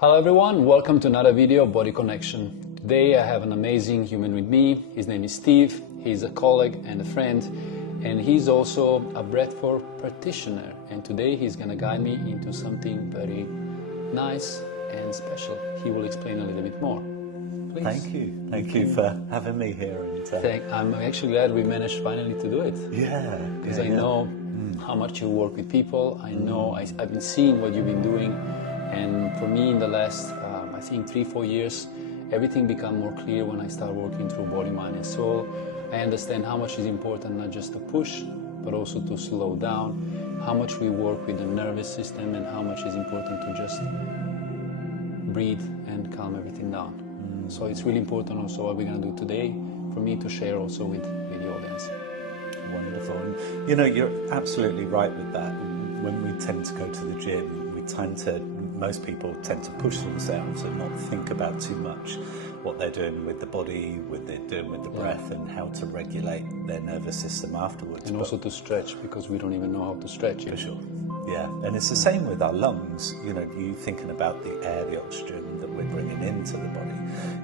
Hello everyone, welcome to another video of Body Connection. Today I have an amazing human with me. His name is Steve. He's a colleague and a friend, and he's also a breathwork practitioner. And today he's going to guide me into something very nice and special. He will explain a little bit more. Please. Thank you for having me here. And I'm actually glad we managed finally to do it. Yeah. Because I know how much you work with people. I know I've been seeing what you've been doing. And for me, in the last, I think 3-4 years, everything became more clear when I started working through body, mind, and soul. I understand how much is important not just to push, but also to slow down, how much we work with the nervous system, and how much is important to just breathe and calm everything down. So it's really important also what we're going to do today for me to share also with the audience. Wonderful. And you know, you're absolutely right with that. When we tend to go to the gym, most people tend to push themselves and not think about too much what they're doing with the body, what they're doing with the breath, and how to regulate their nervous system afterwards. And also to stretch, because we don't even know how to stretch. For sure. Yeah, and it's the same with our lungs. You know, you thinking about the air, the oxygen that we're bringing into the body.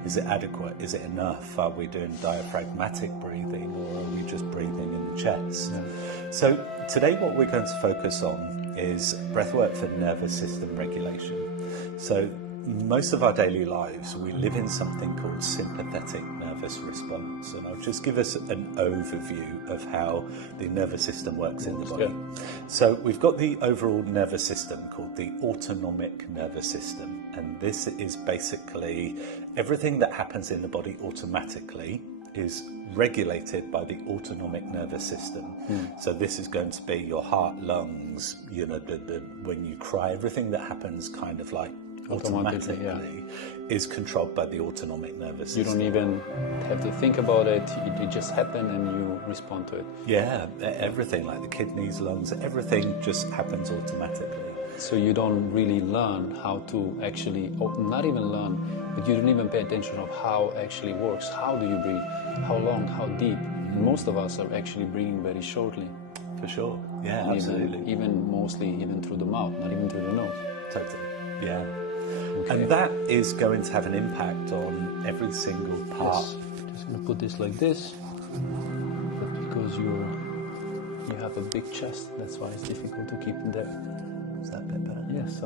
Is it adequate? Is it enough? Are we doing diaphragmatic breathing, or are we just breathing in the chest? Yeah. So today what we're going to focus on is breathwork for nervous system regulation. So most of our daily lives, we live in something called sympathetic nervous response. And I'll just give us an overview of how the nervous system works in the body. Yeah. So we've got the overall nervous system called the autonomic nervous system. And this is basically everything that happens in the body automatically is regulated by the autonomic nervous system. So this is going to be your heart, lungs, you know, when you cry, everything that happens kind of like automatically is controlled by the autonomic nervous system. You don't even have to think about it, it just happens and you respond to it. Yeah, everything like the kidneys, lungs, everything just happens automatically. So you don't really learn how to actually, or not even learn, but you don't even pay attention of how it actually works. How do you breathe? How long? How deep? And most of us are actually breathing very shortly. For sure. Yeah, absolutely. Even mostly even through the mouth, not even through the nose. Totally. Yeah. Okay. And that is going to have an impact on every single part. Yes. Just going to put this like this, but because you have a big chest, that's why it's difficult to keep it there. Is that a bit better? Yes.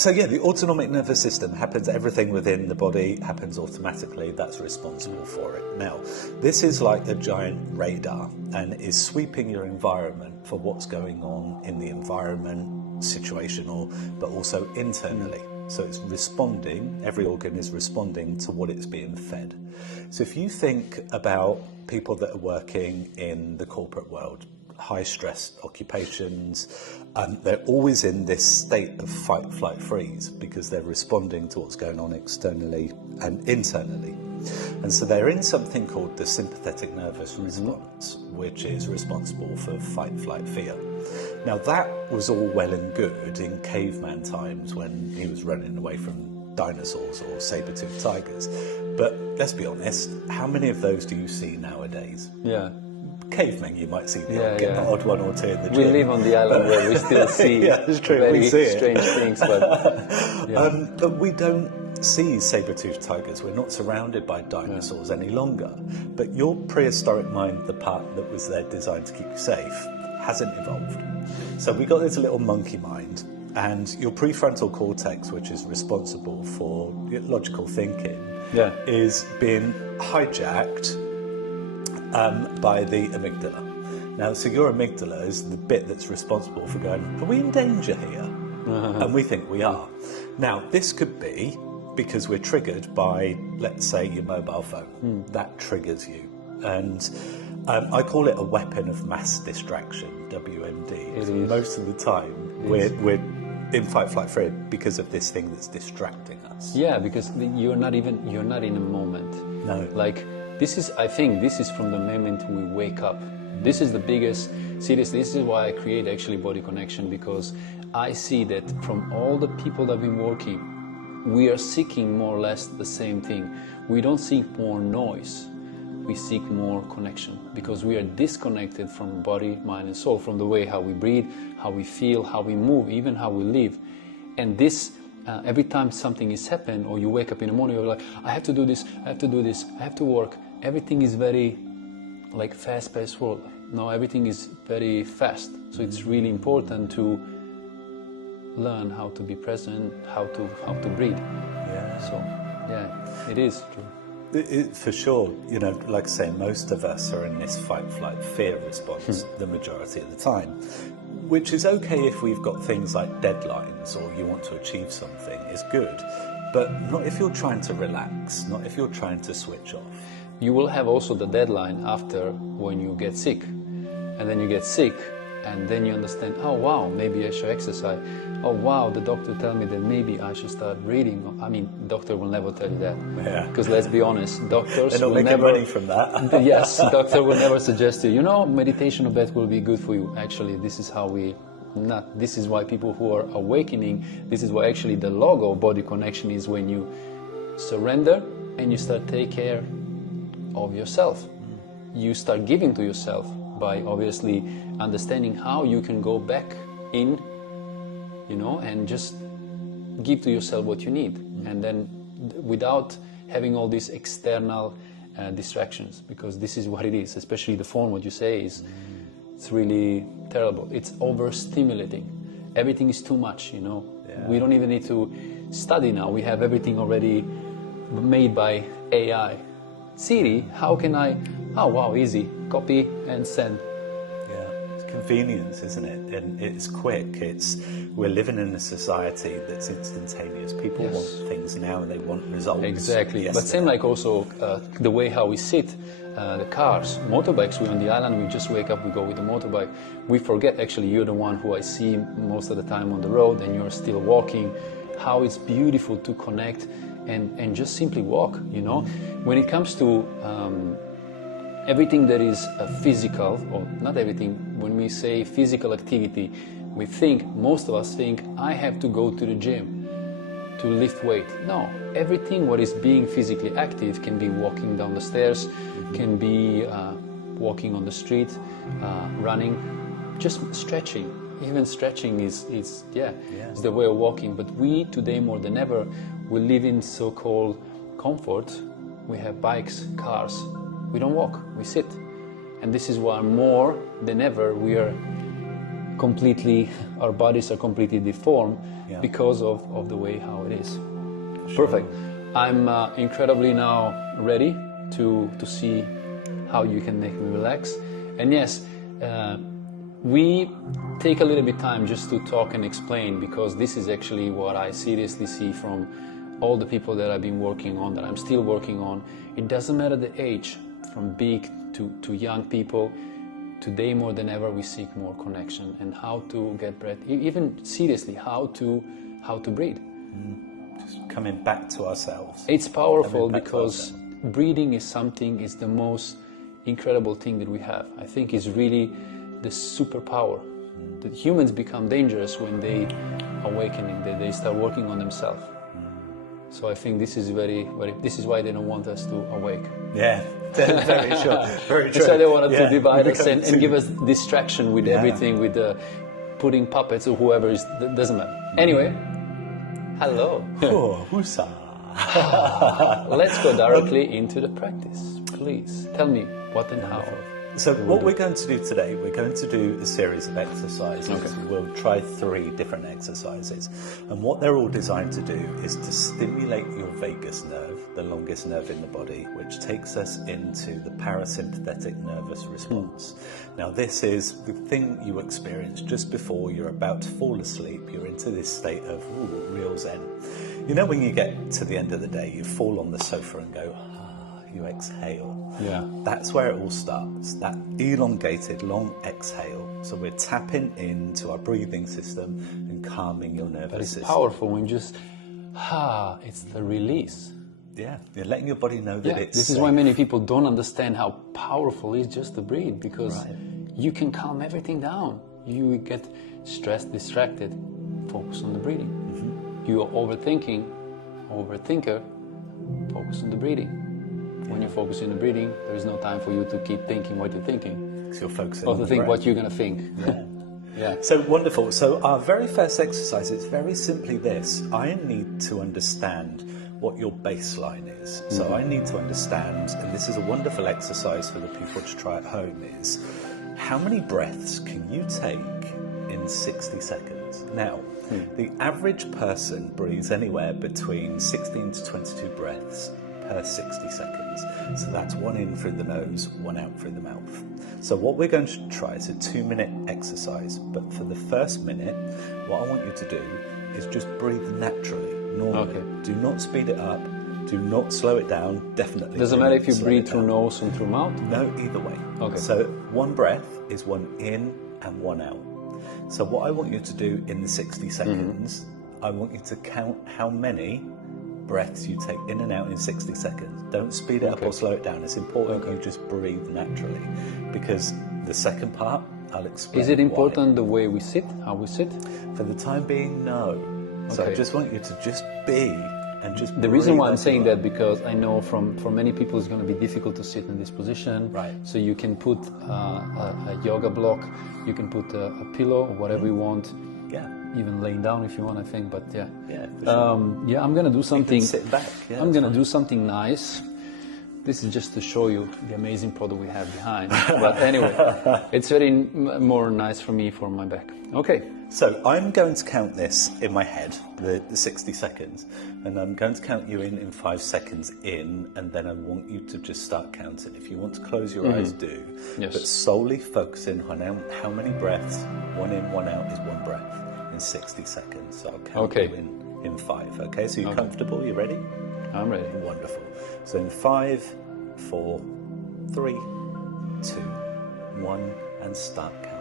So yeah, the autonomic nervous system happens, everything within the body happens automatically, that's responsible for it. Now, this is like a giant radar and is sweeping your environment for what's going on in the environment, situational, but also internally. So it's responding, every organ is responding to what it's being fed. So if you think about people that are working in the corporate world, high stress occupations, they're always in this state of fight, flight, freeze because they're responding to what's going on externally and internally. And so they're in something called the sympathetic nervous response, which is responsible for fight, flight, fear. Now that was all well and good in caveman times when he was running away from dinosaurs or saber-toothed tigers. But let's be honest, how many of those do you see nowadays? Yeah. Cavemen, you might see the odd one or two in the gym. We live on the island where we still see very strange things, but we don't see saber-toothed tigers. We're not surrounded by dinosaurs any longer. But your prehistoric mind, the part that was there designed to keep you safe, hasn't evolved. So we got this little monkey mind, and your prefrontal cortex, which is responsible for logical thinking, is being hijacked by the amygdala. Now, so your amygdala is the bit that's responsible for going, are we in danger here? And we think we are. Now, this could be because we're triggered by, let's say, your mobile phone. That triggers you. And I call it a weapon of mass distraction, WMD. Most of the time, we're in fight, flight, fear because of this thing that's distracting us. Yeah, because you're not in a moment. No. Like, I think this is from the moment we wake up. This is the biggest, seriously, this is why I create actually Body Connection, because I see that from all the people that have been working, we are seeking more or less the same thing. We don't seek more noise, we seek more connection, because we are disconnected from body, mind and soul, from the way how we breathe, how we feel, how we move, even how we live. And this, every time something is happening, or you wake up in the morning, you're like, I have to do this, I have to do this, I have to work. Everything is very like fast-paced world. No, everything is very fast. So it's really important to learn how to be present, how to breathe. Yeah. So, yeah, it is true. For sure, you know, like I say, most of us are in this fight, flight, fear response the majority of the time, which is okay if we've got things like deadlines or you want to achieve something, is good, but not if you're trying to relax, not if you're trying to switch off. You will have also the deadline after when you get sick, and then you get sick, and then you understand, oh wow, maybe I should exercise. Oh wow, the doctor tell me that maybe I should start reading. I mean, doctor will never tell you that. Yeah. Because let's be honest, doctors They're not will making never. money from that. Yes, doctor will never suggest you. You know, meditation or that will be good for you. Actually, this is how we. Not. This is why people who are awakening. This is why actually the logo of body connection is when you surrender and you start take care of yourself. You start giving to yourself by obviously understanding how you can go back in, you know, and just give to yourself what you need, and then without having all these external distractions, because this is what it is, especially the phone, what you say is, it's really terrible. It's overstimulating. Everything is too much, you know. Yeah. We don't even need to study now. We have everything already made by AI. Siri, how can I, oh wow, easy, copy and send. Yeah, it's convenience, isn't it? And it's quick. We're living in a society that's instantaneous. People Yes. want things now and they want results. Exactly. yesterday. But same like also the way how we sit, the cars, motorbikes. We're on the island, we just wake up, we go with the motorbike. We forget actually you're the one who I see most of the time on the road, and you're still walking. How it's beautiful to connect and just simply walk, you know. When it comes to everything that is physical, or not everything, when we say physical activity, we think, most of us think, I have to go to the gym to lift weight. No, everything what is being physically active can be walking down the stairs, can be walking on the street, running, just stretching. Even stretching is it's the way of walking. But we today more than ever, we live in so-called comfort. We have bikes, cars. We don't walk, we sit. And this is why more than ever we are completely, our bodies are completely deformed because of the way how it is. Sure. Perfect. I'm incredibly now ready to see how you can make me relax. And yes, we take a little bit time just to talk and explain, because this is actually what I seriously see from all the people that I've been working on, that I'm still working on. It doesn't matter the age, from big to young people. Today more than ever we seek more connection and how to get breath, even seriously how to breathe. Just coming back to ourselves. It's powerful because breathing is something, is the most incredible thing that we have. I think is really the superpower. That humans become dangerous when they awakening, they start working on themselves. So I think this is this is why they don't want us to awake. Yeah, very sure, very true. So they wanted to divide us and give us distraction with everything, with putting puppets or whoever is, doesn't matter. Anyway, hello. Oh, whoosah. Let's go directly into the practice. Please tell me what and how. So what we're going to do today, we're going to do a series of exercises. Okay. We'll try 3 different exercises. And what they're all designed to do is to stimulate your vagus nerve, the longest nerve in the body, which takes us into the parasympathetic nervous response. Now this is the thing you experience just before you're about to fall asleep. You're into this state of real zen. You know, when you get to the end of the day, you fall on the sofa and go, you exhale. Yeah. That's where it all starts, that elongated long exhale. So we're tapping into our breathing system and calming your nervous system. It's powerful when you just, it's the release. Yeah, you're letting your body know that it's This safe. is why many people don't understand how powerful it is just to breathe, because you can calm everything down. You get stressed, distracted, focus on the breathing. You are overthinker, focus on the breathing. When you focus on the breathing, there is no time for you to keep thinking what you're thinking. Because you're focusing Or on to the think breath. what you're going to think. Yeah. So wonderful. So our very first exercise, it's very simply this. I need to understand what your baseline is. So I need to understand, and this is a wonderful exercise for the people to try at home, is how many breaths can you take in 60 seconds? Now, the average person breathes anywhere between 16 to 22 breaths per 60 seconds. So that's one in through the nose, one out through the mouth. So what we're going to try is a 2-minute exercise, but for the first minute, what I want you to do is just breathe naturally, normally. Okay. Do not speed it up, do not slow it down, definitely. Doesn't do matter not if you slow breathe it through down. nose and through mouth? No, either way. Okay. So one breath is one in and one out. So what I want you to do in the 60 seconds, I want you to count how many breaths you take in and out in 60 seconds. Don't speed it up or slow it down. It's important you just breathe naturally, because the second part, I'll explain. Is it important why. the way we sit, how we sit? For the time being, no. So I just want you to just be and just The reason breathe why I'm as saying you are. that, because I know for many people it's going to be difficult to sit in this position. Right. So you can put a yoga block, you can put a pillow or whatever you want. Yeah. Even laying down if you want, I think. But yeah. Yeah, for sure. Yeah, I'm going to do something. Sit back. Yeah, I'm that's going to fine. do something nice. This is just to show you the amazing product we have behind. But anyway, it's very more nice for me, for my back. Okay. So I'm going to count this in my head, the 60 seconds, and I'm going to count you in 5 seconds in, and then I want you to just start counting. If you want to close your eyes, do. Yes. But solely focusing on how many breaths, one in, one out is one breath in 60 seconds. So I'll count you in 5. Okay, so you're comfortable? You ready? I'm ready. Wonderful. So in 5, 4, 3, 2, 1, and start counting.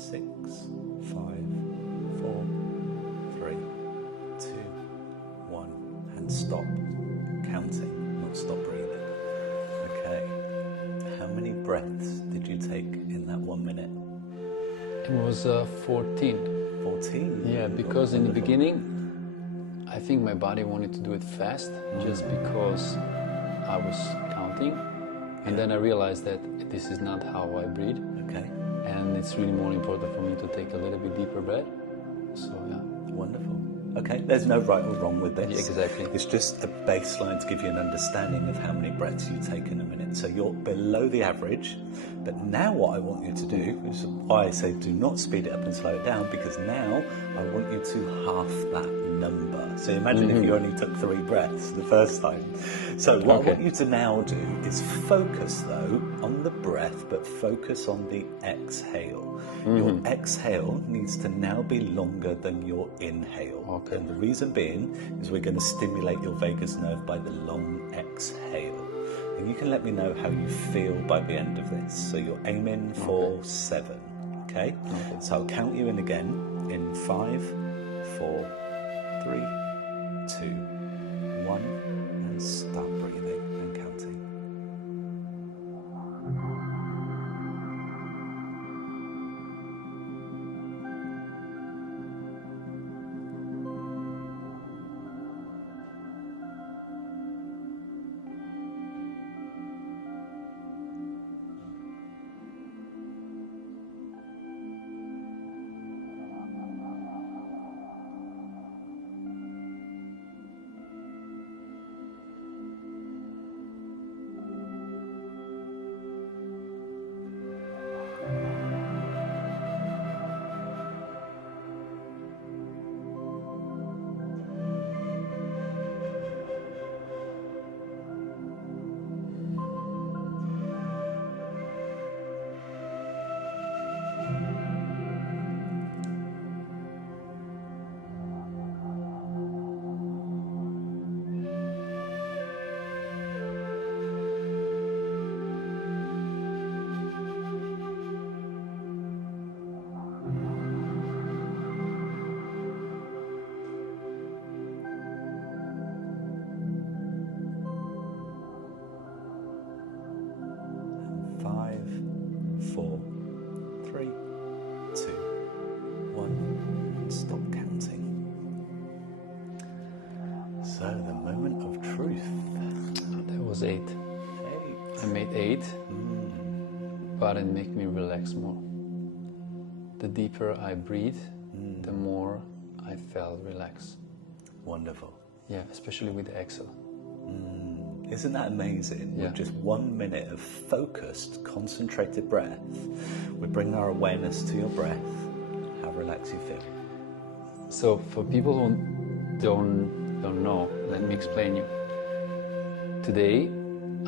Six, 5, 4, 3, 2, 1, and stop counting, not stop breathing. Okay. How many breaths did you take in that 1 minute? It was 14. 14? Yeah, because in the beginning, I think my body wanted to do it fast, just because I was counting. And then I realized that this is not how I breathe. Okay. And it's really more important for me to take a little bit deeper breath. So yeah. Wonderful. Okay, there's no right or wrong with this. Yeah, exactly. It's just a baseline to give you an understanding of how many breaths you take in a minute. So you're below the average, but now what I want you to do, is why I say do not speed it up and slow it down, because now I want you to half that number. So imagine if you only took 3 breaths the first time. So what I want you to now do is focus though on the breath, but focus on the exhale. Your exhale needs to now be longer than your inhale. Okay. And the reason being is we're going to stimulate your vagus nerve by the long exhale. And you can let me know how you feel by the end of this. So you're aiming for 7. Okay? So I'll count you in again in 5, 4, 3, 2, 1, and start breathing and counting. So, the moment of truth. That was 8. I made 8, but it made me relax more. The deeper I breathe, the more I felt relaxed. Wonderful. Yeah, especially with the exhale. Isn't that amazing? Yeah. With just 1 minute of focused, concentrated breath, we bring our awareness to your breath, how relaxed you feel. So for people who don't know, let me explain you. Today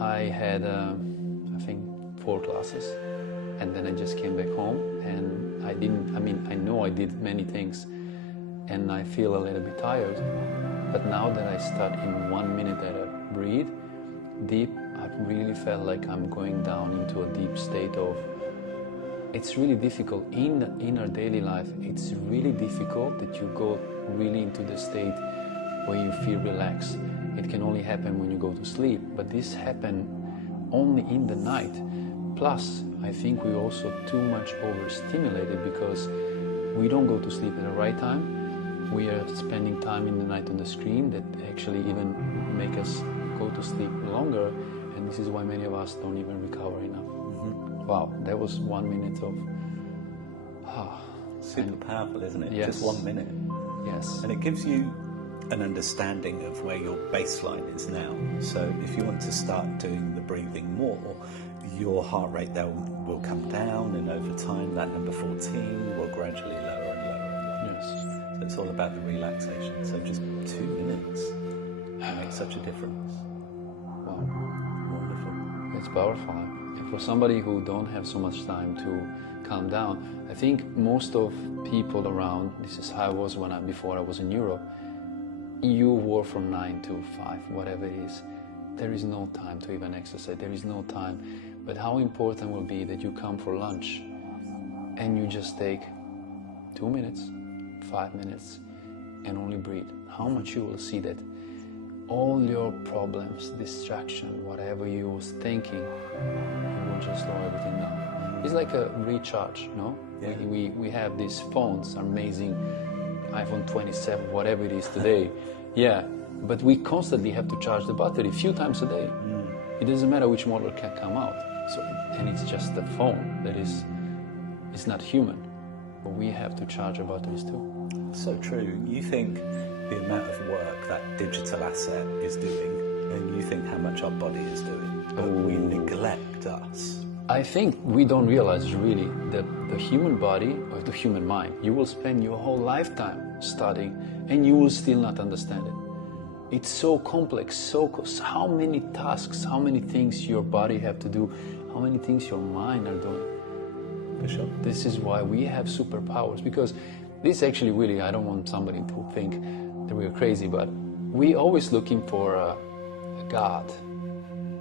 I had, I think, 4 classes, and then I just came back home, and I know I did many things, and I feel a little bit tired. But now that I start in 1 minute that I breathe deep, I really felt like I'm going down into a deep state of, it's really difficult in our daily life. It's really difficult that you go really into the state where you feel relaxed. It can only happen when you go to sleep, but this happens only in the night. Plus, I think we're also too much overstimulated because we don't go to sleep at the right time. We are spending time in the night on the screen that actually even make us go to sleep longer, and this is why many of us don't even recover enough. Wow, that was 1 minute of Super powerful, isn't it? Yes. Just 1 minute. yes. And it gives you an understanding of where your baseline is now. So if you want to start doing the breathing more, your heart rate there will come down, and over time that number 14 will gradually lower and lower and lower. Yes. So it's all about the relaxation. So just 2 minutes can make such a difference. Wow, Wonderful. it's powerful. And for somebody who don't have so much time to calm down, I think most of people around, this is how I was before I was in Europe, you work from 9 to 5, whatever it is. There is no time to even exercise, there is no time. But how important will be that you come for lunch and you just take 2 minutes, 5 minutes, and only breathe. How much you will see that all your problems, distraction, whatever you was thinking, you will just slow everything down. It's like a recharge, no? Yeah. We have these phones, amazing iPhone 27, whatever it is today. Yeah, but we constantly have to charge the battery a few times a day. It doesn't matter which model can come out. So, and it's just a phone that is, it's not human. But we have to charge our batteries too. So true. You think the amount of work that digital asset is doing, and you think how much our body is doing, but we neglect us. I think we don't realize really that the human body or the human mind, you will spend your whole lifetime studying and you will still not understand it. It's so complex, how many tasks, how many things your body have to do, how many things your mind are doing. For sure. This is why we have superpowers, because this actually really, I don't want somebody to think that we're crazy, but we always looking for a God,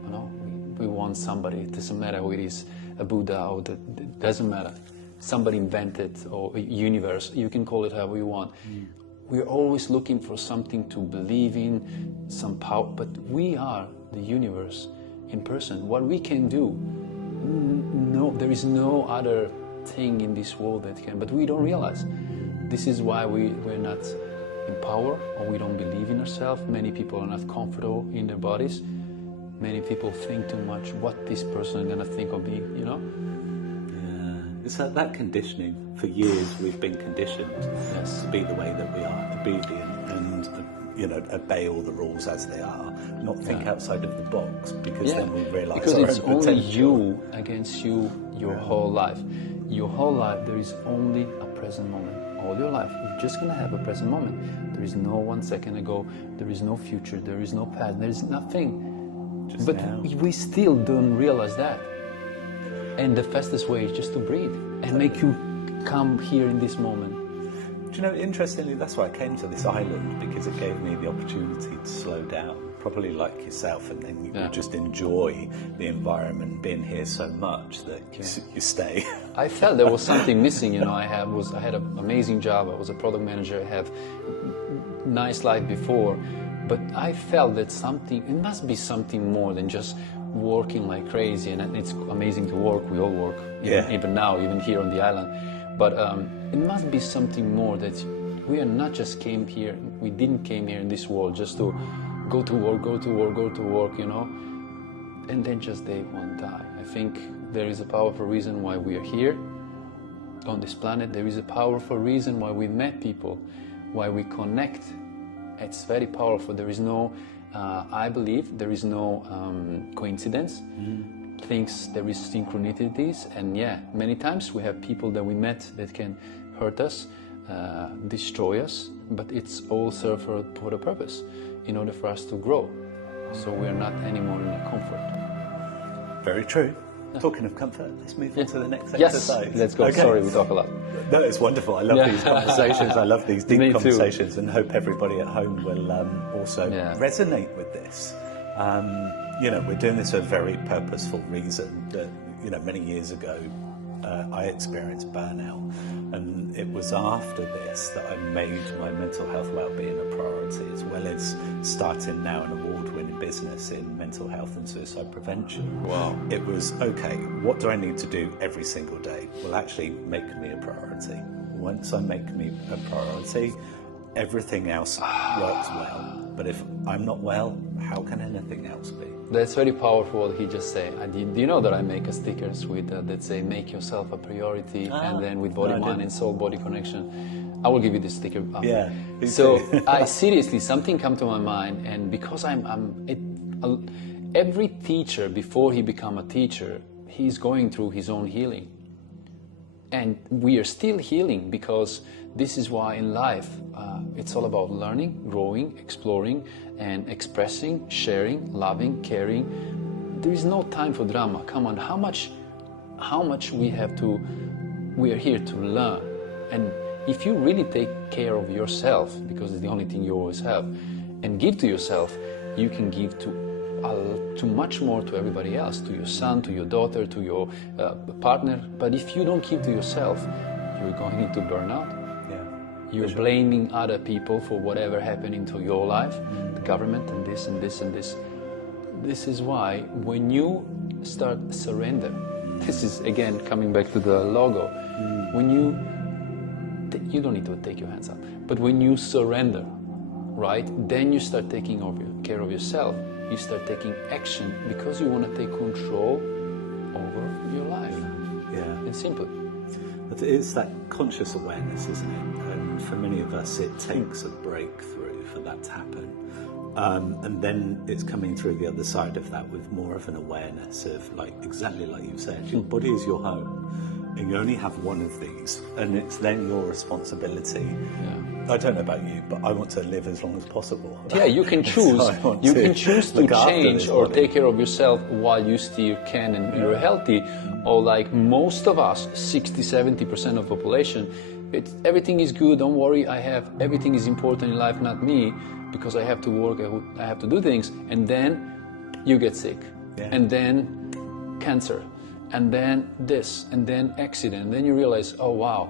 you know? We want somebody, it doesn't matter who it is, a Buddha, or it doesn't matter. Somebody invented, or a universe, you can call it however you want. We're always looking for something to believe in, some power, but we are the universe in person. What we can do, no, there is no other thing in this world that can, but we don't realize. This is why we're not in power, or we don't believe in ourselves. Many people are not comfortable in their bodies. Many people think too much what this person is going to think of me, you know? Yeah. It's like that conditioning. For years we've been conditioned to be the way that we are, obedient, and obey all the rules as they are, not think outside of the box, because then we realise because our it's own only potential. you against you your whole life. Your whole life, there is only a present moment. All your life, you're just going to have a present moment. There is no 1 second ago, there is no future, there is no past, there is nothing. Just But now. we still don't realize that. And the fastest way is just to breathe and make you come here in this moment. Do you know, interestingly, that's why I came to this island, because it gave me the opportunity to slow down, probably like yourself, and then you just enjoy the environment, being here so much that you stay. I felt there was something missing, you know. I had an amazing job. I was a product manager. I have nice life before, but I felt that it must be something more than just working like crazy. And it's amazing to work. We all work, even now, even here on the island. But it must be something more that We are not just came here, we didn't came here in this world just to go to work, go to work, go to work, you know, and then just day one die. I think there is a powerful reason why we are here on this planet. There is a powerful reason why we met people, why we connect. It's very powerful. There is no, I believe, there is no coincidence. There is synchronicities, and yeah, many times we have people that we met that can hurt us, destroy us, but it's all served for a purpose, in order for us to grow. So we are not anymore in a comfort. Very true. Talking of comfort, let's move on to the next Yes, exercise. let's go. Okay. Sorry, we talk a lot. No, it's wonderful. I love these conversations. I love these deep Me too. conversations, and hope everybody at home will also resonate with this. You know, we're doing this for a very purposeful reason. That, you know, many years ago, I experienced burnout, and it was after this that I made my mental health well-being a priority, as well as starting now an award-winning business in mental health and suicide prevention. Wow. It was, okay, what do I need to do every single day? Well, actually make me a priority. Once I make me a priority, everything else works well. But if I'm not well, how can anything else be? That's very powerful what he just said. Do you know that I make a stickers with that say make yourself a priority, and then with body, mind and soul, body connection. I will give you this sticker. Yeah. So I seriously, something come to my mind, and because every teacher before he become a teacher, he's going through his own healing. And we are still healing, because this is why in life it's all about learning, growing, exploring, and expressing, sharing, loving, caring. There is no time for drama. Come on, how much we are here to learn. And if you really take care of yourself, because it's the only thing you always have, and give to yourself, you can give to much more to everybody else, to your son, to your daughter, to your partner. But if you don't give to yourself, you're going into burnout. You're blaming other people for whatever happened to your life, the government and this and this and this. This is why when you start surrender, this is again coming back to the logo, when you don't need to take your hands up, but when you surrender, right, then you start taking care of yourself. You start taking action because you want to take control over your life. Yeah. It's simple. But it's that conscious awareness, isn't it? And for many of us, it takes a breakthrough for that to happen. And then it's coming through the other side of that with more of an awareness of, like, exactly like you said, your body is your home, and you only have one of these, and it's then your responsibility. I don't know about you, but I want to live as long as possible. Yeah, you can choose. You can choose to change or take care of yourself while you still can and you're healthy. Or like most of us, 60-70% of population, everything is good. Don't worry. Everything is important in life, not me, because I have to work. I have to do things, and then you get sick, and then cancer, and then this, and then accident, and then you realize, oh wow,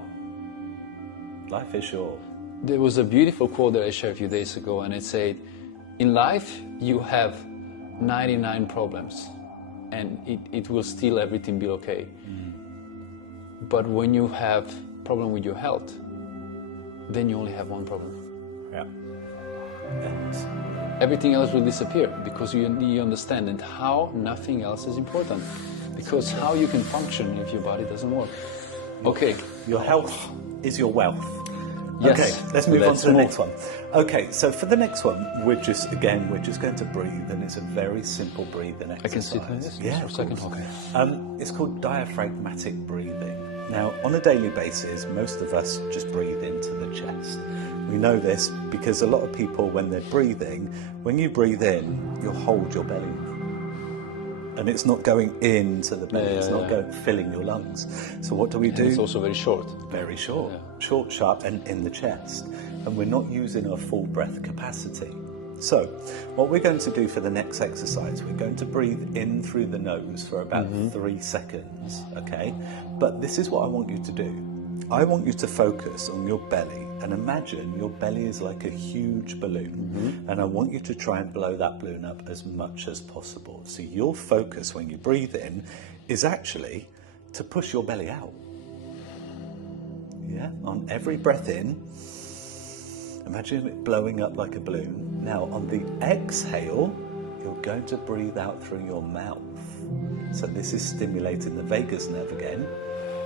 life is short. There was a beautiful quote that I shared a few days ago, and it said, in life you have 99 problems, and it will still everything be okay. But when you have problem with your health, then you only have one problem. Yeah. Everything else will disappear, because you understand and how nothing else is important. Because how you can function if your body doesn't work. Okay. Your health is your wealth. Yes. Okay, let's move on to the next one. Okay, so for the next one, we're just going to breathe, and it's a very simple breathing exercise. I can sit like this? Yeah, for a second. Okay. It's called diaphragmatic breathing. Now, on a daily basis, most of us just breathe into the chest. We know this because a lot of people, when they're breathing, when you breathe in, you'll hold your belly. And it's not going into the belly, it's not filling your lungs. So what do we do? It's also very short. Very short. Short, sharp, and in the chest. And we're not using our full breath capacity. So what we're going to do for the next exercise, we're going to breathe in through the nose for about 3 seconds, okay? But this is what I want you to do. I want you to focus on your belly and imagine your belly is like a huge balloon, and I want you to try and blow that balloon up as much as possible. So your focus when you breathe in is actually to push your belly out. Yeah, on every breath in, Imagine it blowing up like a balloon. Now, on the exhale, you're going to breathe out through your mouth. So this is stimulating the vagus nerve again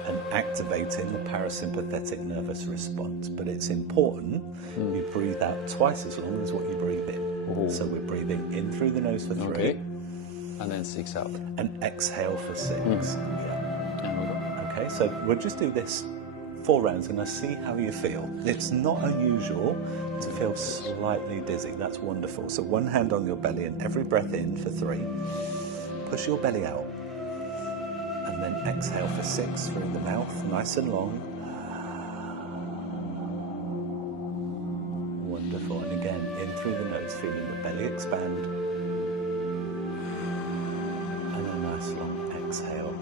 and activating the parasympathetic nervous response. But it's important you breathe out twice as long as what you breathe in. Ooh. So we're breathing in through the nose for 3. Okay. And then 6 out. And exhale for 6. Yeah. And we go. Okay, so we'll just do this 4 rounds and I'll see how you feel. It's not unusual to feel slightly dizzy. That's wonderful. So one hand on your belly and every breath in for 3. Push your belly out. And then exhale for 6 through the mouth, nice and long. Wonderful. And again, in through the nose, feeling the belly expand. And a nice long exhale.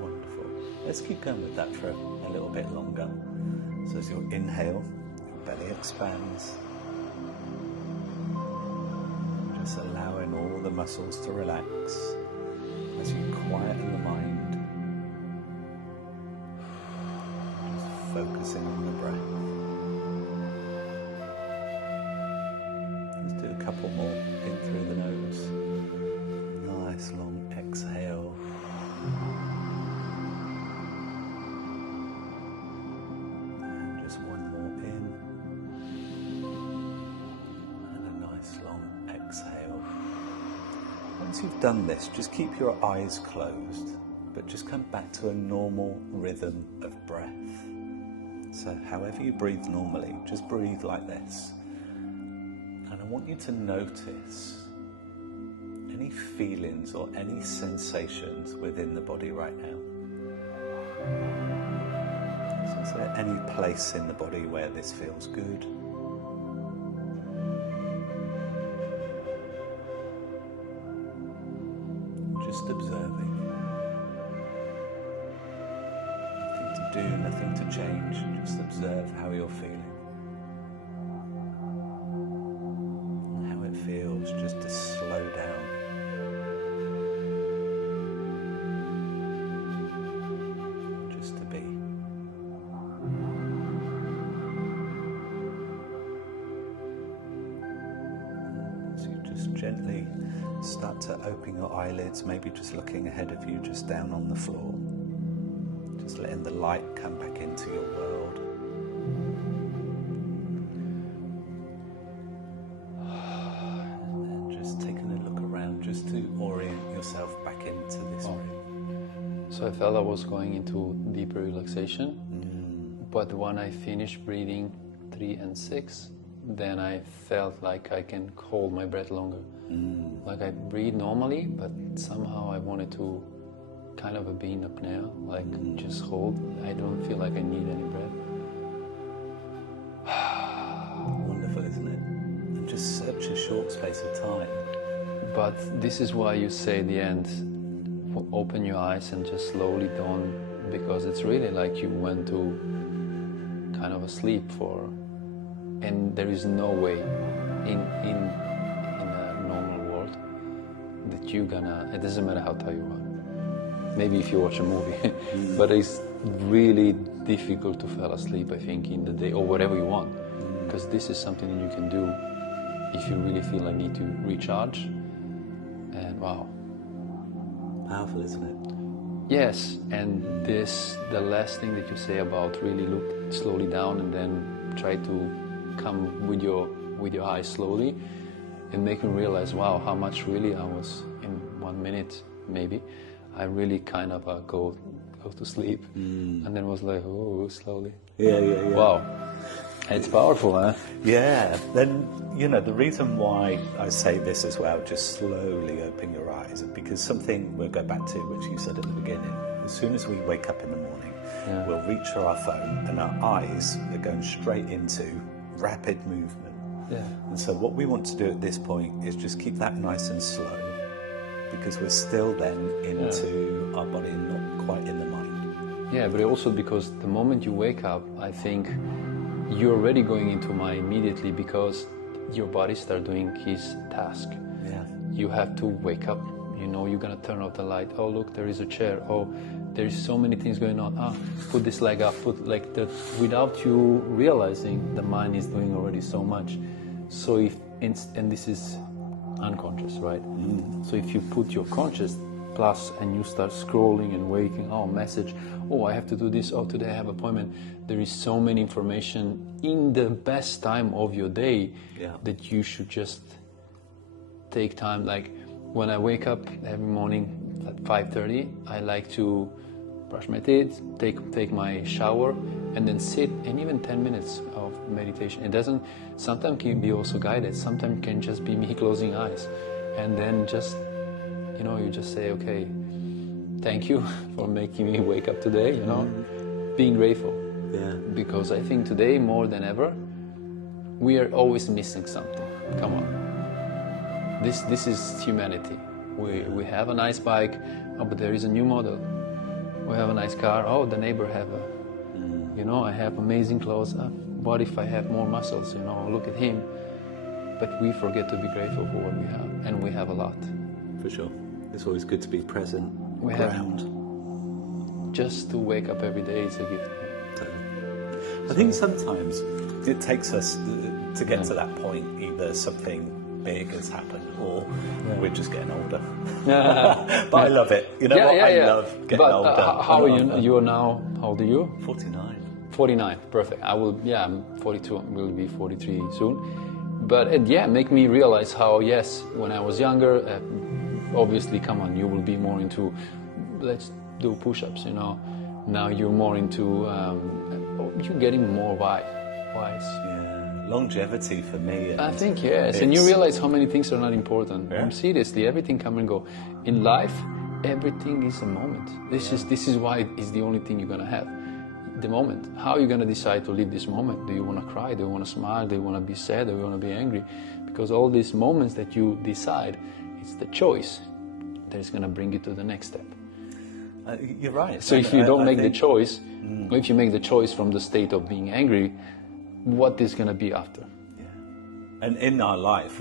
Wonderful. Let's keep going with that for a little bit longer. So as you inhale, your belly expands. Just allowing all the muscles to relax as you quieten the mind. Just focusing on the breath. Let's do a couple more in through the nose. Nice long exhale. And just one more in. And a nice long exhale. Once you've done this, just keep your eyes closed, but just come back to a normal rhythm of breath. So however you breathe normally, just breathe like this. And I want you to notice any feelings or any sensations within the body right now. So is there any place in the body where this feels good? Just observing. Nothing to do, nothing to change. Just observe how you're feeling. And how it feels just to slow down. Just to be. So you just gently start to open your eyelids, maybe just looking ahead of you, just down on the floor. Just letting the light come back into your world. And just taking a look around, just to orient yourself back into this room. So I felt I was going into deeper relaxation, but when I finished breathing 3 and 6, then I felt like I can hold my breath longer. Like I breathe normally, but somehow I wanted to kind of be in apnea, like just hold. I don't feel like I need any breath. Wonderful, isn't it? And just such a short space of time. But this is why you say at the end, open your eyes and just slowly dawn, because it's really like you went to kind of a sleep for, and there is no way in a normal world that you're gonna, it doesn't matter how tired you are. Maybe if you watch a movie, but it's really difficult to fall asleep, I think, in the day or whatever you want, because this is something that you can do if you really feel like you need to recharge. And wow. Powerful, isn't it? Yes, and this, the last thing that you say about really look slowly down and then try to come with your eyes slowly and make me realize, wow, how much really I was in 1 minute, maybe. I really kind of go to sleep, and then was like, oh, slowly. Yeah. Wow, it's powerful, huh? Yeah, then, you know, the reason why I say this as well, just slowly open your eyes, is because something we'll go back to, which you said at the beginning. As soon as we wake up in the morning, we'll reach for our phone and our eyes are going straight into rapid movement. Yeah. And so what we want to do at this point is just keep that nice and slow, because we're still then into our body and not quite in the mind. Yeah, but also because the moment you wake up, I think you're already going into mind immediately, because your body starts doing his task. Yeah. You have to wake up, you know, you're gonna turn off the light. Oh, look, there is a chair. Oh, There's so many things going on. Put this leg up, put like that, without you realizing the mind is doing already so much. So and this is unconscious, right? So if you put your conscious plus and you start scrolling and waking, message, I have to do this, today I have appointment. There is so many information in the best time of your day that you should just take time. Like when I wake up every morning at 5:30, I like to brush my teeth, take my shower, and then sit, and even 10 minutes of meditation. It doesn't, sometimes can be also guided, sometimes can just be me closing eyes, and then just, you just say, okay, thank you for making me wake up today, being grateful. Yeah. Because I think today, more than ever, we are always missing something. Come on. This is humanity. We have a nice bike, but there is a new model. We have a nice car, the neighbor have I have amazing clothes. What if I have more muscles, look at him. But we forget to be grateful for what we have, and we have a lot. For sure. It's always good to be present, we ground. Just to wake up every day is a gift. I think sometimes it takes us to get to that point, either something big has happened or we're just getting older. But I love it. You know what? I love getting older. How are you? You are now, how old are you? 49. 49, perfect. I'm 42, will be 43 soon. But make me realize how, yes, when I was younger, obviously, come on, you will be more into, let's do push-ups, Now you're more into, you're getting more wise. Yeah, longevity for me. I think, yes, and you realize how many things are not important. Yeah. Seriously, everything come and go. In life, everything is a moment. This is why it's the only thing you're going to have. The moment. How are you going to decide to live this moment? Do you want to cry? Do you want to smile? Do you want to be sad? Do you want to be angry? Because all these moments that you decide, it's the choice that is going to bring you to the next step. You're right. So if you don't make the choice, or if you make the choice from the state of being angry, what is going to be after? Yeah. And in our life,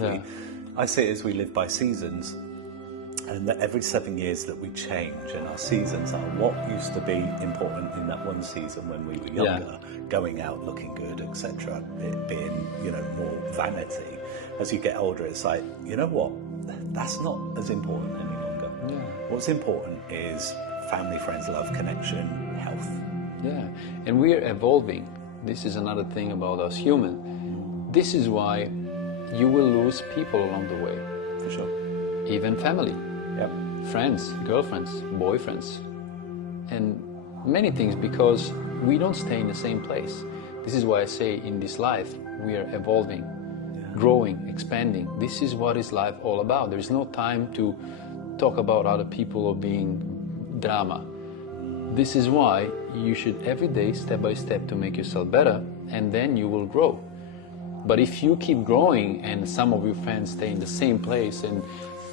I say it as we live by seasons, and that every 7 years that we change, and our seasons are what used to be important in that one season when we were younger, going out, looking good, etc. It being, more vanity. As you get older, it's like, you know what? That's not as important any longer. Yeah. What's important is family, friends, love, connection, health. Yeah, and we are evolving. This is another thing about us human. This is why you will lose people along the way. For sure. Even family. Yep. Friends, girlfriends, boyfriends, and many things, because we don't stay in the same place. This is why I say in this life we are evolving, growing, expanding. This is what is life all about. There is no time to talk about other people or being drama. This is why you should every day, step by step, to make yourself better, and then you will grow. But if you keep growing and some of your friends stay in the same place and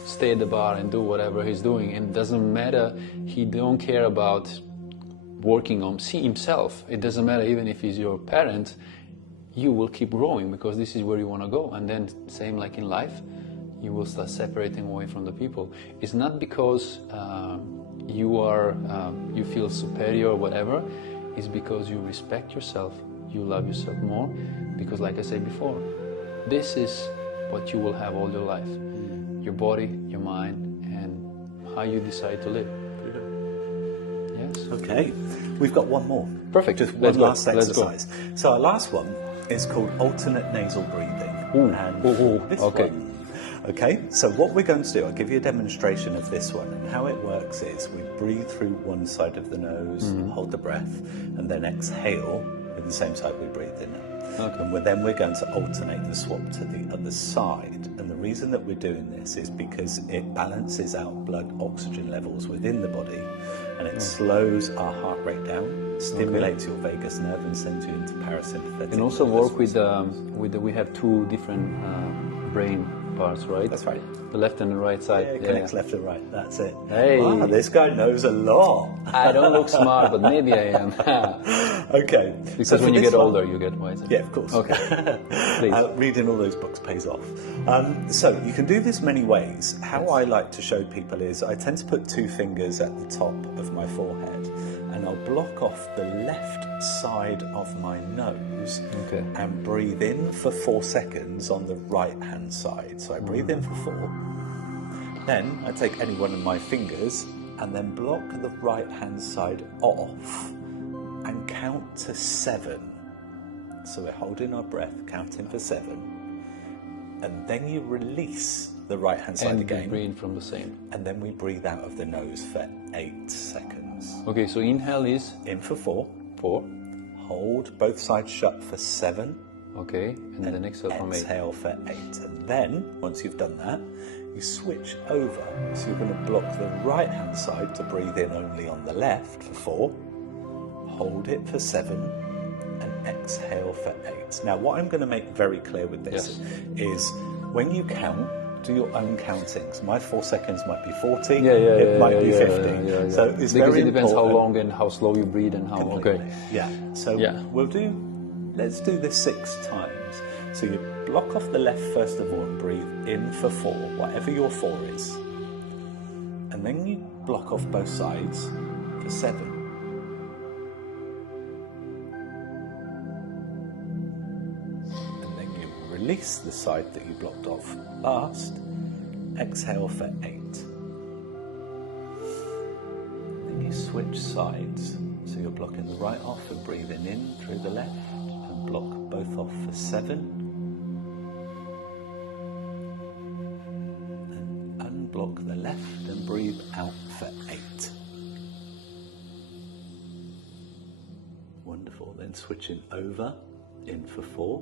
stay at the bar and do whatever he's doing, and it doesn't matter, he don't care about working on himself, it doesn't matter even if he's your parent, you will keep growing because this is where you want to go. And then same like in life, you will start separating away from the people. It's not because you feel superior or whatever, it's because you respect yourself, you love yourself more, because like I said before, this is what you will have all your life. Your body, your mind, and how you decide to live. Yes. Okay, we've got one more. Perfect. Just one last exercise. So our last one is called alternate nasal breathing. This one. Okay, so what we're going to do, I'll give you a demonstration of this one, and how it works is we breathe through one side of the nose, hold the breath, and then exhale with the same side we breathe in. Okay. And then we're going to alternate the swap to the other side. And the reason that we're doing this is because it balances out blood oxygen levels within the body, and it slows our heart rate down, stimulates your vagus nerve, and sends you into parasympathetic. And also work with we have two different brain parts, right? That's right. The left and the right side. Yeah, it connects left and right. That's it. Hey. Wow, this guy knows a lot. I don't look smart, but maybe I am. Okay. Because for when you this get one- older, you get wiser. Yeah, of course. Okay. Please. Reading all those books pays off. So you can do this many ways. How I like to show people is I tend to put 2 fingers at the top of my forehead, and I'll block off the left side of my nose and breathe in for 4 seconds on the right hand side. So I breathe in for 4. Then I take any one of my fingers and then block the right hand side off and count to 7. So we're holding our breath, counting for 7. And then you release the right hand side again. And breathe from the same. And then we breathe out of the nose for 8 seconds. Okay, so inhale is? In for 4. 4. Hold both sides shut for 7. Okay, and then exhale from 8. Exhale for 8. And then, once you've done that, you switch over. So you're going to block the right hand side to breathe in only on the left for 4. Hold it for 7. And exhale for 8. Now, what I'm going to make very clear with this is when you count, do your own countings. My 4 seconds might be 40, it might be 50. So it's because very it depends how important. long and how slow you breathe and how, Completely. Yeah. So let's do this 6 times. So you block off the left first of all and breathe in for 4, whatever your 4 is. And then you block off both sides for 7. Release the side that you blocked off last. Exhale for 8. Then you switch sides. So you're blocking the right off and breathing in through the left, and block both off for 7. And unblock the left and breathe out for 8. Wonderful. Then switching over, in for 4.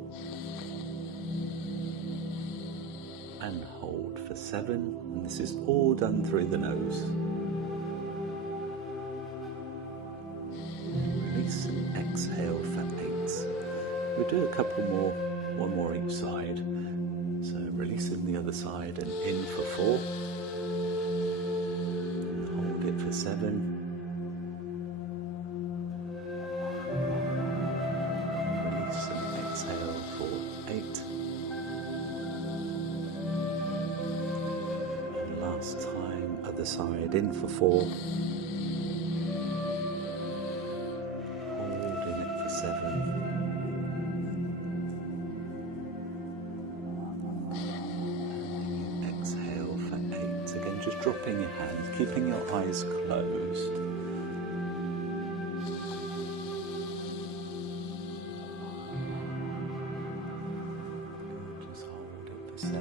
And hold for 7, and this is all done through the nose. Release and exhale for 8. We'll do a couple more, 1 more each side. So releasing the other side and in for 4. And hold it for 7. Release and exhale for 8. Last time, other side, in for 4. Holding it for 7. And exhale for 8. Again, just dropping your hands, keeping your eyes closed. Just hold it for 7.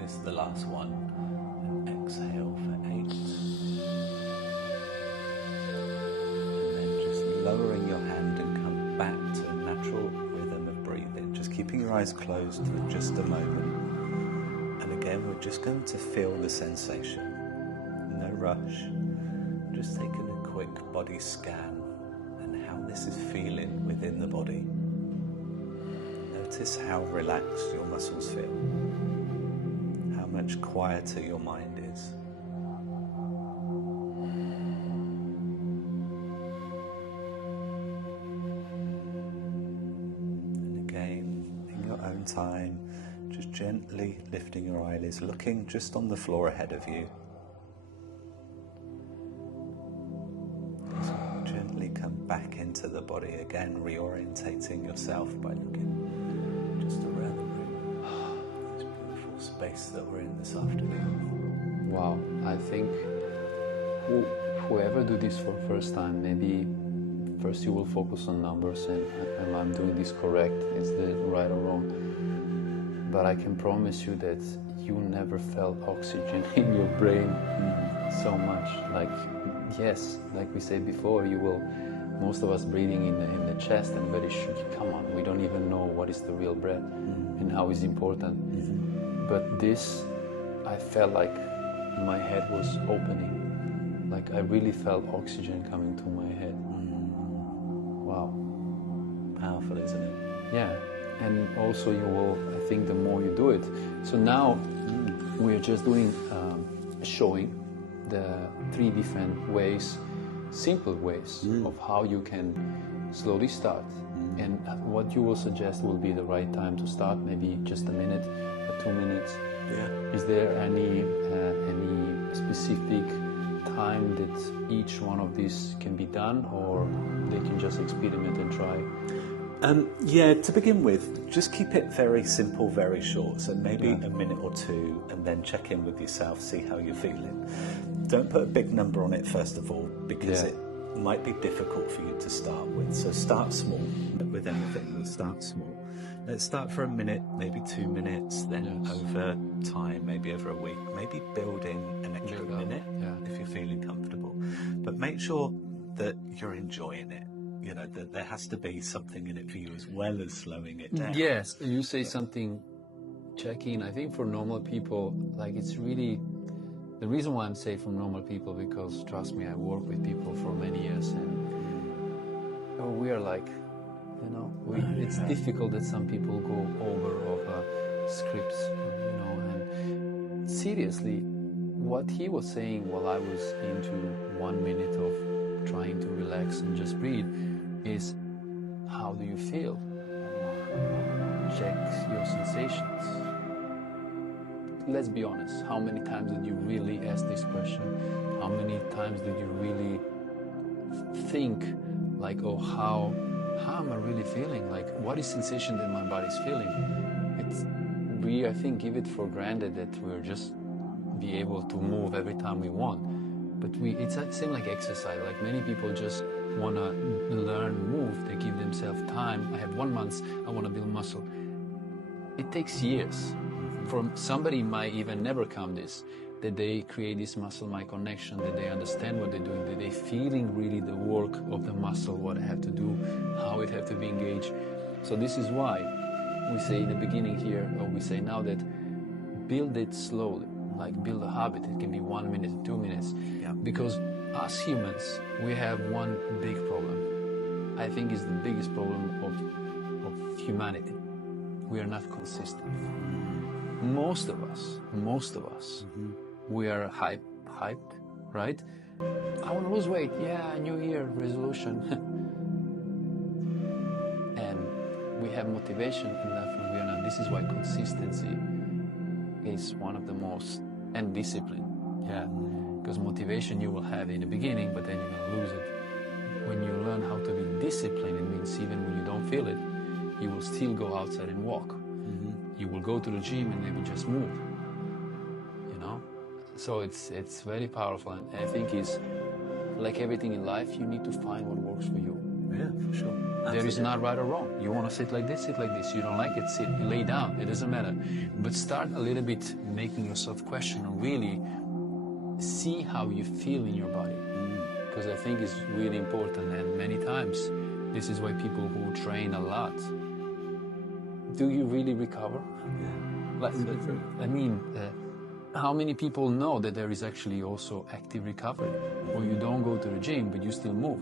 This is the last one. Exhale for 8. And then just lowering your hand and come back to a natural rhythm of breathing. Just keeping your eyes closed for just a moment. And again, we're just going to feel the sensation. No rush. Just taking a quick body scan and how this is feeling within the body. Notice how relaxed your muscles feel. How much quieter your mind is. And again, in your own time, just gently lifting your eyelids, looking just on the floor ahead of you. So gently come back into the body again, reorientating yourself by looking just around the room. This beautiful space that we're in this afternoon. Wow, I think whoever do this for the first time, maybe first you will focus on numbers and am I doing this correct, is this right or wrong? But I can promise you that you never felt oxygen in your brain so much. Like, yes, like we said before, you will, most of us breathing in the chest and very shaky. Come on, we don't even know what is the real breath and how it's important. But this, I felt like my head was opening. Like I really felt oxygen coming to my head. Wow. Powerful, isn't it? Yeah. and also you will, I think, the more you do it. So now we're just doing showing the 3 different ways, simple ways of how you can slowly start. And what you will suggest will be the right time to start, maybe just a minute or 2 minutes. Yeah. Is there any specific time that each one of these can be done, or they can just experiment and try? Yeah, to begin with, just keep it very simple, very short. So maybe a minute or 2, and then check in with yourself, see how you're feeling. Don't put a big number on it, first of all, because it might be difficult for you to start with. So start small with anything. We'll start small. Let's start for a minute, maybe 2 minutes, then over time, maybe over a week, maybe build in an extra minute if you're feeling comfortable. But make sure that you're enjoying it. You know, that there has to be something in it for you as well as slowing it down. Yes, you say something, check-in. I think for normal people, like it's really, the reason why I'm saying for normal people, because trust me, I work with people for many years, and we are like, you know, it's difficult that some people go over of scripts, you know, and seriously, what he was saying while I was into 1 minute of trying to relax and just breathe is, how do you feel? Check your sensations. Let's be honest, how many times did you really ask this question? How many times did you really think like, oh, how am I really feeling? Like, what is sensation that my body's feeling? We, I think, give it for granted that we're just be able to move every time we want. But it's the same like exercise. Like many people just want to learn, move. They give themselves time. I have 1 month, I want to build muscle. It takes years. From somebody might even never come this, that they create this muscle-mind connection, that they understand what they're doing, that they're feeling really the work of the muscle, what I have to do, how it have to be engaged. So this is why we say in the beginning here, or we say now, that build it slowly, like build a habit. It can be 1 minute, 2 minutes, because us humans, we have one big problem. I think it's the biggest problem of humanity. We are not consistent. Most of us, we are hyped, right? I want to lose weight. Yeah, New Year resolution. And we have motivation enough, and we are not. This is why consistency is one of the most, and discipline. Yeah, because motivation you will have in the beginning, but then you're going to lose it. When you learn how to be disciplined, it means even when you don't feel it, you will still go outside and walk. You will go to the gym and maybe just move, you know? So it's very powerful, and I think it's like everything in life, you need to find what works for you. Yeah, for sure. Absolutely. There is not right or wrong. You want to sit like this, sit like this. You don't like it, sit, lay down. It doesn't matter. But start a little bit making yourself question and really see how you feel in your body. Because I think it's really important, and many times, this is why people who train a lot, do you really recover? Yeah. Like, I mean, how many people know that there is actually also active recovery, or you don't go to the gym but you still move?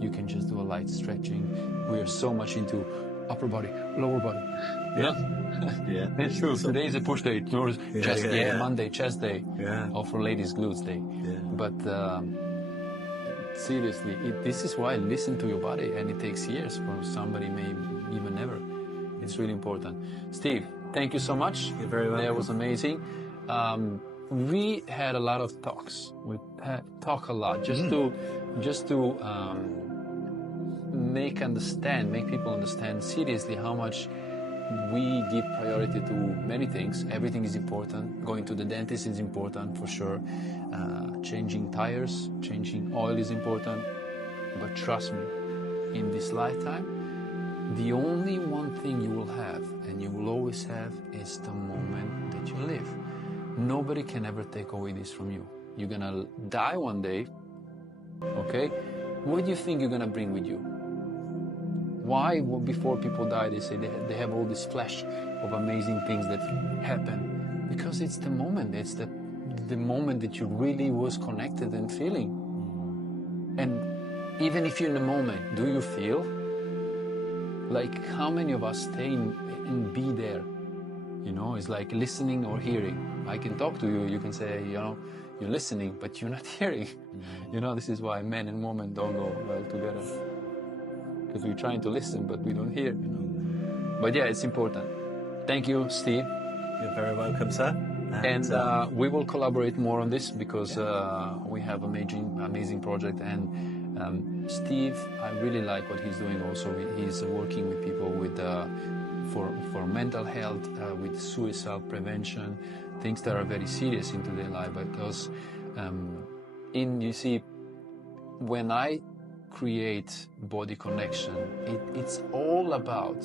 You can just do a light stretching. We are so much into upper body, lower body. Yeah. It's true. Today is a push day. Tomorrow's chest day. Monday chest day. Yeah. Or for ladies glutes day. Yeah. But seriously, this is why listen to your body, and it takes years for somebody may even never. It's really important. Steve, thank you so much. You're very welcome. That was amazing. We had a lot of talks. We talk a lot just to make people understand seriously how much we give priority to many things. Everything is important. Going to the dentist is important for sure. Changing tires, changing oil is important. But trust me, in this lifetime, the only one thing you will have, and you will always have, is the moment that you live. Nobody can ever take away this from you. You're gonna die one day, okay? What do you think you're gonna bring with you? Why, before people die, they say they have all this flash of amazing things that happen? Because it's the moment. It's the moment that you really was connected and feeling. And even if you're in the moment, do you feel? Like, how many of us stay and be there? You know, it's like listening or hearing. I can talk to you, you can say, you know, you're listening, but you're not hearing. You know, this is why men and women don't go well together. Because we're trying to listen, but we don't hear, you know. But yeah, it's important. Thank you, Steve. You're very welcome, sir. And we will collaborate more on this because we have amazing project. And Steve, I really like what he's doing also. He's working with people with for mental health, with suicide prevention, things that are very serious into their life. Because you see, when I create body connection, it's all about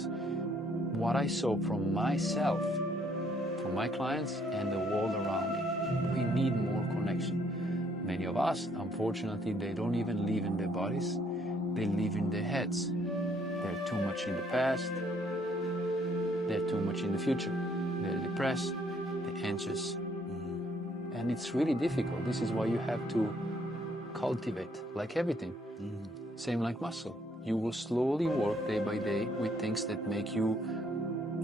what I saw from myself, from my clients, and the world around me. We need more connection. Many of us, unfortunately, they don't even live in their bodies, they live in their heads. They're too much in the past, they're too much in the future. They're depressed, they're anxious. And it's really difficult. This is why you have to cultivate, like everything. Same like muscle. You will slowly work day by day with things that make you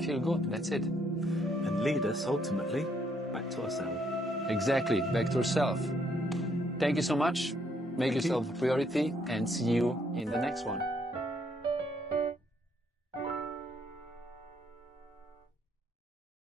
feel good. That's it. And lead us ultimately back to ourselves. Exactly, back to yourself. Thank you so much. Make yourself a priority, and see you in the next one.